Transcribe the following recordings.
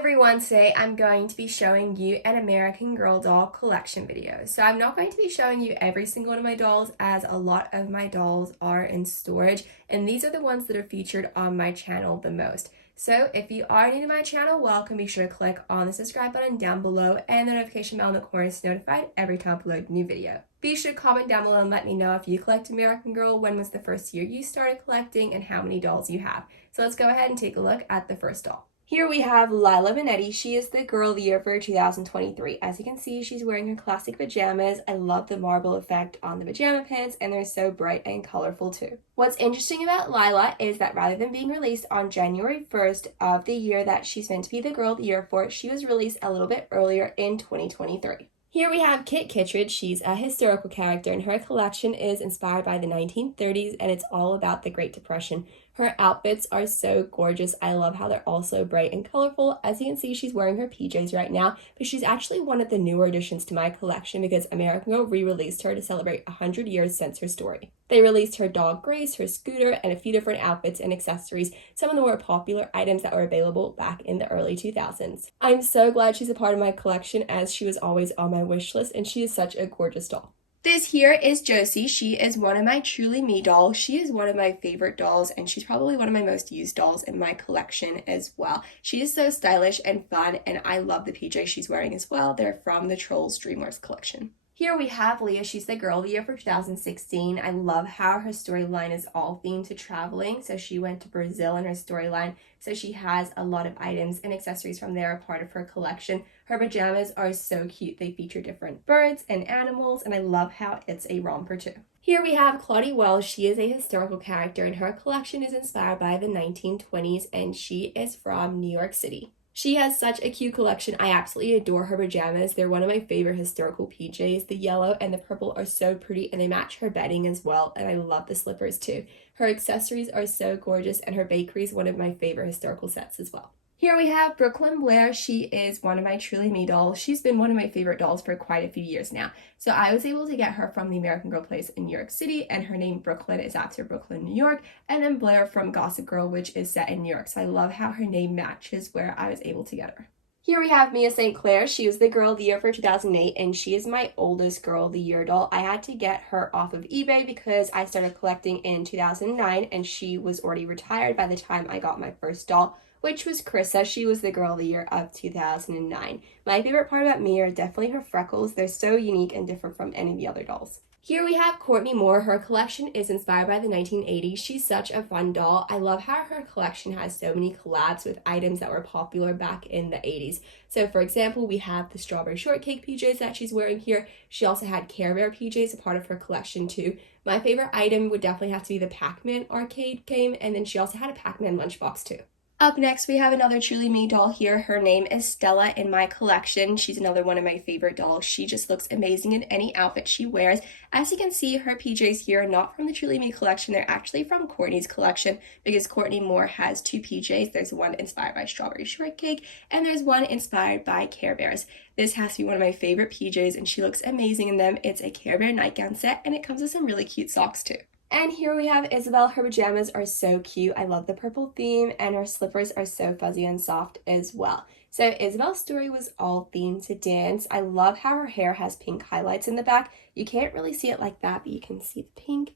everyone, today I'm going to be showing you an American Girl doll collection video. So I'm not going to be showing you every single one of my dolls as a lot of my dolls are in storage and these are the ones that are featured on my channel the most. So if you are new to my channel, welcome. Be sure to click on the subscribe button down below and the notification bell in the corner to be notified every time I upload a new video. Be sure to comment down below and let me know if you collect American Girl, when was the first year you started collecting, and how many dolls you have. So let's go ahead and take a look at the first doll. Here we have Lila Vanetti. She is the Girl of the Year for 2023. As you can see, she's wearing her classic pajamas. I love the marble effect on the pajama pants, and they're so bright and colorful too. What's interesting about Lila is that rather than being released on January 1st of the year that she's meant to be the Girl of the Year for, she was released a little bit earlier in 2023. Here we have Kit Kittredge. She's a historical character and her collection is inspired by the 1930s and it's all about the Great Depression. Her outfits are so gorgeous. I love how they're all so bright and colorful. As you can see, she's wearing her PJs right now, but she's actually one of the newer additions to my collection because American Girl re-released her to celebrate 100 years since her story. They released her dog Grace, her scooter, and a few different outfits and accessories, some of the more popular items that were available back in the early 2000s. I'm so glad she's a part of my collection as she was always on my wish list and she is such a gorgeous doll. This here is Josie. She is one of my Truly Me dolls. She is one of my favorite dolls and she's probably one of my most used dolls in my collection as well. She is so stylish and fun and I love the PJs she's wearing as well. They're from the Trolls Dreamworks collection. Here we have Leah. She's the Girl of the Year for 2016. I love how her storyline is all themed to traveling. So she went to Brazil in her storyline. So she has a lot of items and accessories from there, a part of her collection. Her pajamas are so cute. They feature different birds and animals, and I love how it's a romper too. Here we have Claudie Wells. She is a historical character, and her collection is inspired by the 1920s, and she is from New York City. She has such a cute collection. I absolutely adore her pajamas. They're one of my favorite historical PJs. The yellow and the purple are so pretty and they match her bedding as well. And I love the slippers too. Her accessories are so gorgeous and her bakery is one of my favorite historical sets as well. Here we have Brooklyn Blair. She is one of my Truly Me dolls. She's been one of my favorite dolls for quite a few years now. So I was able to get her from the American Girl place in New York City, and her name Brooklyn is after Brooklyn, New York, and then Blair from Gossip Girl, which is set in New York. So I love how her name matches where I was able to get her. Here we have Mia St. Clair. She was the Girl of the Year for 2008 and she is my oldest Girl of the Year doll. I had to get her off of eBay because I started collecting in 2009 and she was already retired by the time I got my first doll, which was Krissa. She was the Girl of the Year of 2009. My favorite part about Mia are definitely her freckles. They're so unique and different from any of the other dolls. Here we have Courtney Moore. Her collection is inspired by the 1980s. She's such a fun doll. I love how her collection has so many collabs with items that were popular back in the 80s. So for example, we have the Strawberry Shortcake PJs that she's wearing here. She also had Care Bear PJs, a part of her collection too. My favorite item would definitely have to be the Pac-Man arcade game, and then she also had a Pac-Man lunchbox too. Up next, we have another Truly Me doll here. Her name is Stella in my collection. She's another one of my favorite dolls. She just looks amazing in any outfit she wears. As you can see, her PJs here are not from the Truly Me collection. They're actually from Courtney's collection because Courtney Moore has two PJs. There's one inspired by Strawberry Shortcake and there's one inspired by Care Bears. This has to be one of my favorite PJs and she looks amazing in them. It's a Care Bear nightgown set and it comes with some really cute socks too. And here we have Isabel. Her pajamas are so cute. I love the purple theme and her slippers are so fuzzy and soft as well. So Isabel's story was all themed to dance. I love how her hair has pink highlights in the back. You can't really see it like that, but you can see the pink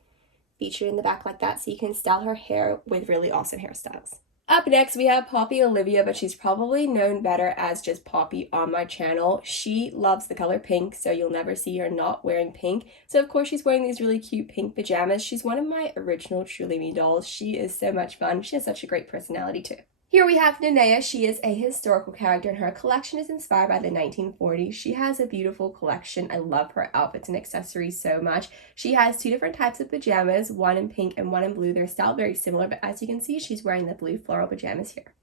featured in the back like that. So you can style her hair with really awesome hairstyles. Up next, we have Poppy Olivia, but she's probably known better as just Poppy on my channel. She loves the color pink, so you'll never see her not wearing pink. So of course, she's wearing these really cute pink pajamas. She's one of my original Truly Me dolls. She is so much fun. She has such a great personality too. Here we have Nenea. She is a historical character and her collection is inspired by the 1940s. She has a beautiful collection. I love her outfits and accessories so much. She has two different types of pajamas, one in pink and one in blue. They're styled very similar, but as you can see, she's wearing the blue floral pajamas here.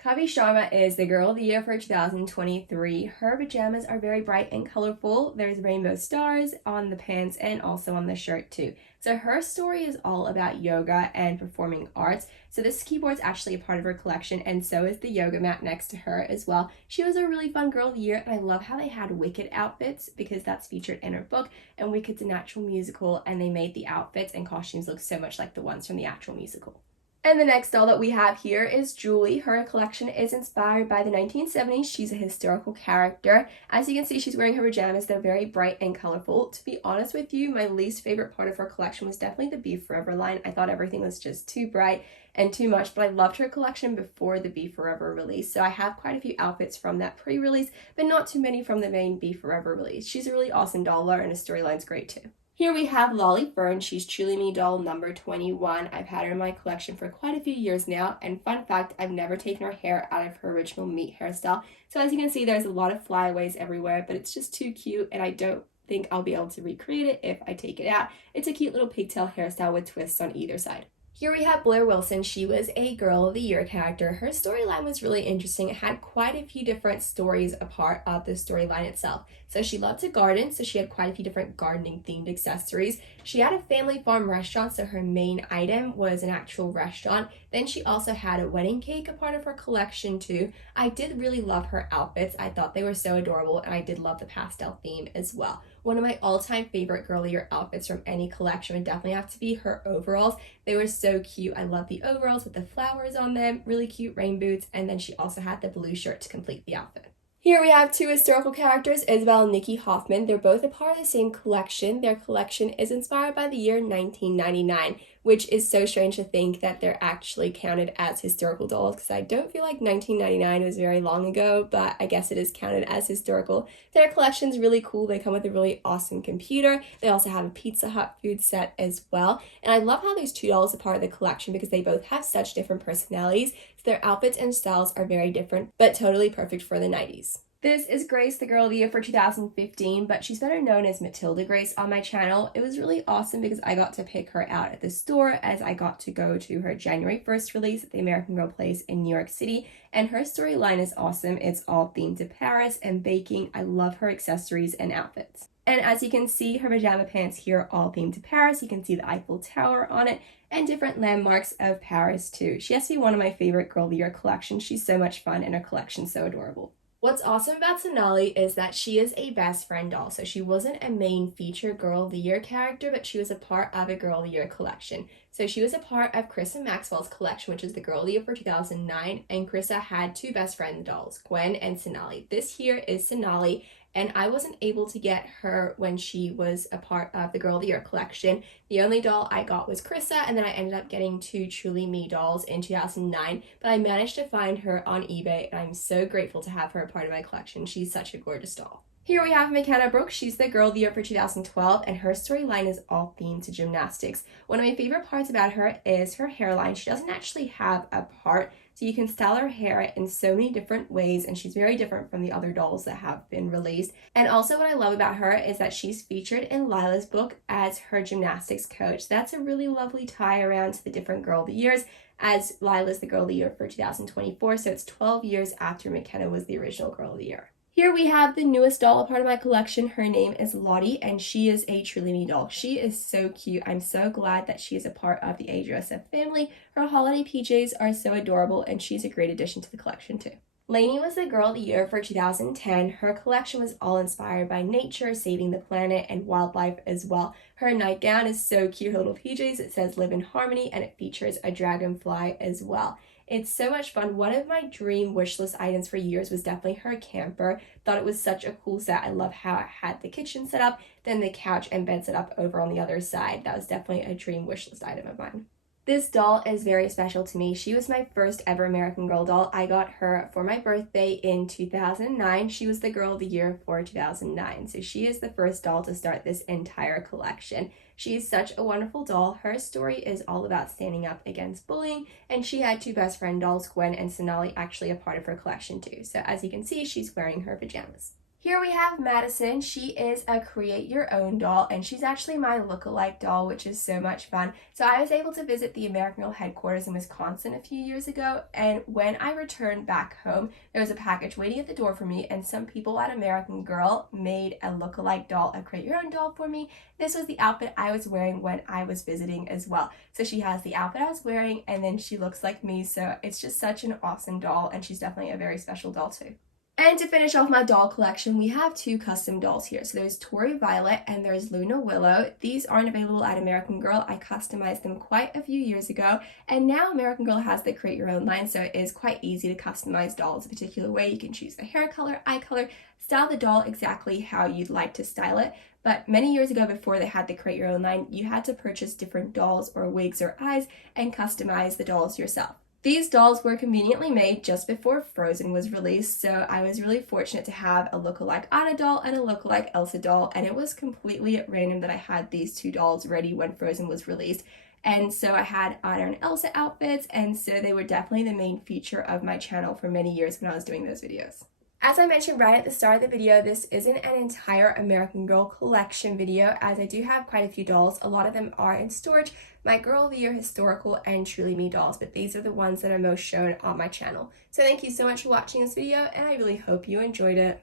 Kavi Sharma is the Girl of the Year for 2023. Her pajamas are very bright and colorful. There's rainbow stars on the pants and also on the shirt too. So her story is all about yoga and performing arts. So this keyboard is actually a part of her collection and so is the yoga mat next to her as well. She was a really fun Girl of the Year and I love how they had Wicked outfits because that's featured in her book, and Wicked's an actual musical and they made the outfits and costumes look so much like the ones from the actual musical. And the next doll that we have here is Julie. Her collection is inspired by the 1970s. She's a historical character. As you can see, she's wearing her pajamas. They're very bright and colorful. To be honest with you, my least favorite part of her collection was definitely the Be Forever line. I thought everything was just too bright and too much, but I loved her collection before the Be Forever release. So I have quite a few outfits from that pre-release, but not too many from the main Be Forever release. She's a really awesome doll, and her storyline's great too. Here we have Lolly Fern. She's Truly Me doll number 21. I've had her in my collection for quite a few years now, and fun fact, I've never taken her hair out of her original meat hairstyle. So as you can see, there's a lot of flyaways everywhere, but it's just too cute, and I don't think I'll be able to recreate it if I take it out. It's a cute little pigtail hairstyle with twists on either side. Here we have Blair Wilson. She was a Girl of the Year character. Her storyline was really interesting. It had quite a few different stories a part of the storyline itself. So she loved to garden, so she had quite a few different gardening themed accessories. She had a family farm restaurant, so her main item was an actual restaurant. Then she also had a wedding cake, a part of her collection too. I did really love her outfits. I thought they were so adorable, and I did love the pastel theme as well. One of my all-time favorite Girl of the Year outfits from any collection would definitely have to be her overalls. They were so cute. I love the overalls with the flowers on them, really cute rain boots, and then she also had the blue shirt to complete the outfit. Here we have two historical characters, Isabel and Nikki Hoffman. They're both a part of the same collection. Their collection is inspired by the year 1999, which is so strange to think that they're actually counted as historical dolls, because I don't feel like 1999 was very long ago, but I guess it is counted as historical. Their collection's really cool. They come with a really awesome computer. They also have a Pizza Hut food set as well. And I love how these two dolls are part of the collection because they both have such different personalities. Their outfits and styles are very different, but totally perfect for the 90s. This is Grace, the Girl of the Year for 2015, but she's better known as Matilda Grace on my channel. It was really awesome because I got to pick her out at the store, as I got to go to her January 1st release at the American Girl Place in New York City, and her storyline is awesome. It's all themed to Paris and baking. I love her accessories and outfits. And as you can see, her pajama pants here are all themed to Paris. You can see the Eiffel Tower on it and different landmarks of Paris too. She has to be one of my favorite Girl of the Year collections. She's so much fun and her collection's so adorable. What's awesome about Sonali is that she is a best friend doll. So she wasn't a main feature Girl of the Year character, but she was a part of a Girl of the Year collection. So she was a part of Krissa Maxwell's collection, which is the Girl of the Year for 2009. And Krissa had two best friend dolls, Gwen and Sonali. This here is Sonali, and I wasn't able to get her when she was a part of the Girl of the Year collection. The only doll I got was Krissa, and then I ended up getting two Truly Me dolls in 2009, but I managed to find her on eBay, and I'm so grateful to have her a part of my collection. She's such a gorgeous doll. Here we have McKenna Brooks. She's the Girl of the Year for 2012, and her storyline is all themed to gymnastics. One of my favorite parts about her is her hairline. She doesn't actually have a part, so you can style her hair in so many different ways, and she's very different from the other dolls that have been released. And also what I love about her is that she's featured in Lila's book as her gymnastics coach. That's a really lovely tie around to the different Girl of the Years, as Lila's the Girl of the Year for 2024, so it's 12 years after McKenna was the original Girl of the Year. Here we have the newest doll, a part of my collection. Her name is Lottie, and she is a Truly Me doll. She is so cute. I'm so glad that she is a part of the AJOSF family. Her holiday PJs are so adorable, and she's a great addition to the collection too. Lainey was the Girl of the Year for 2010. Her collection was all inspired by nature, saving the planet, and wildlife as well. Her nightgown is so cute. Her little PJs, it says Live in Harmony, and it features a dragonfly as well. It's so much fun. One of my dream wish list items for years was definitely her camper. Thought it was such a cool set. I love how it had the kitchen set up, then the couch and bed set up over on the other side. That was definitely a dream wish list item of mine. This doll is very special to me. She was my first ever American Girl doll. I got her for my birthday in 2009. She was the Girl of the Year for 2009. So she is the first doll to start this entire collection. She is such a wonderful doll. Her story is all about standing up against bullying, and she had two best friend dolls, Gwen and Sonali, actually a part of her collection too. So as you can see, she's wearing her pajamas. Here we have Madison. She is a create your own doll, and she's actually my look-alike doll, which is so much fun. So I was able to visit the American Girl headquarters in Wisconsin a few years ago, and when I returned back home, there was a package waiting at the door for me, and some people at American Girl made a look-alike doll, a create your own doll for me. This was the outfit I was wearing when I was visiting as well. So she has the outfit I was wearing, and then she looks like me, so it's just such an awesome doll, and she's definitely a very special doll too. And to finish off my doll collection, we have two custom dolls here. So there's Tori Violet and there's Luna Willow. These aren't available at American Girl. I customized them quite a few years ago. And now American Girl has the create your own line, so it is quite easy to customize dolls a particular way. You can choose the hair color, eye color, style the doll exactly how you'd like to style it. But many years ago, before they had the create your own line, you had to purchase different dolls or wigs or eyes and customize the dolls yourself. These dolls were conveniently made just before Frozen was released, so I was really fortunate to have a lookalike Anna doll and a lookalike Elsa doll, and it was completely random that I had these two dolls ready when Frozen was released. And so I had Anna and Elsa outfits, and so they were definitely the main feature of my channel for many years when I was doing those videos. As I mentioned right at the start of the video, this isn't an entire American Girl collection video, as I do have quite a few dolls. A lot of them are in storage, my Girl of the Year historical and Truly Me dolls, but these are the ones that are most shown on my channel. So thank you so much for watching this video, and I really hope you enjoyed it.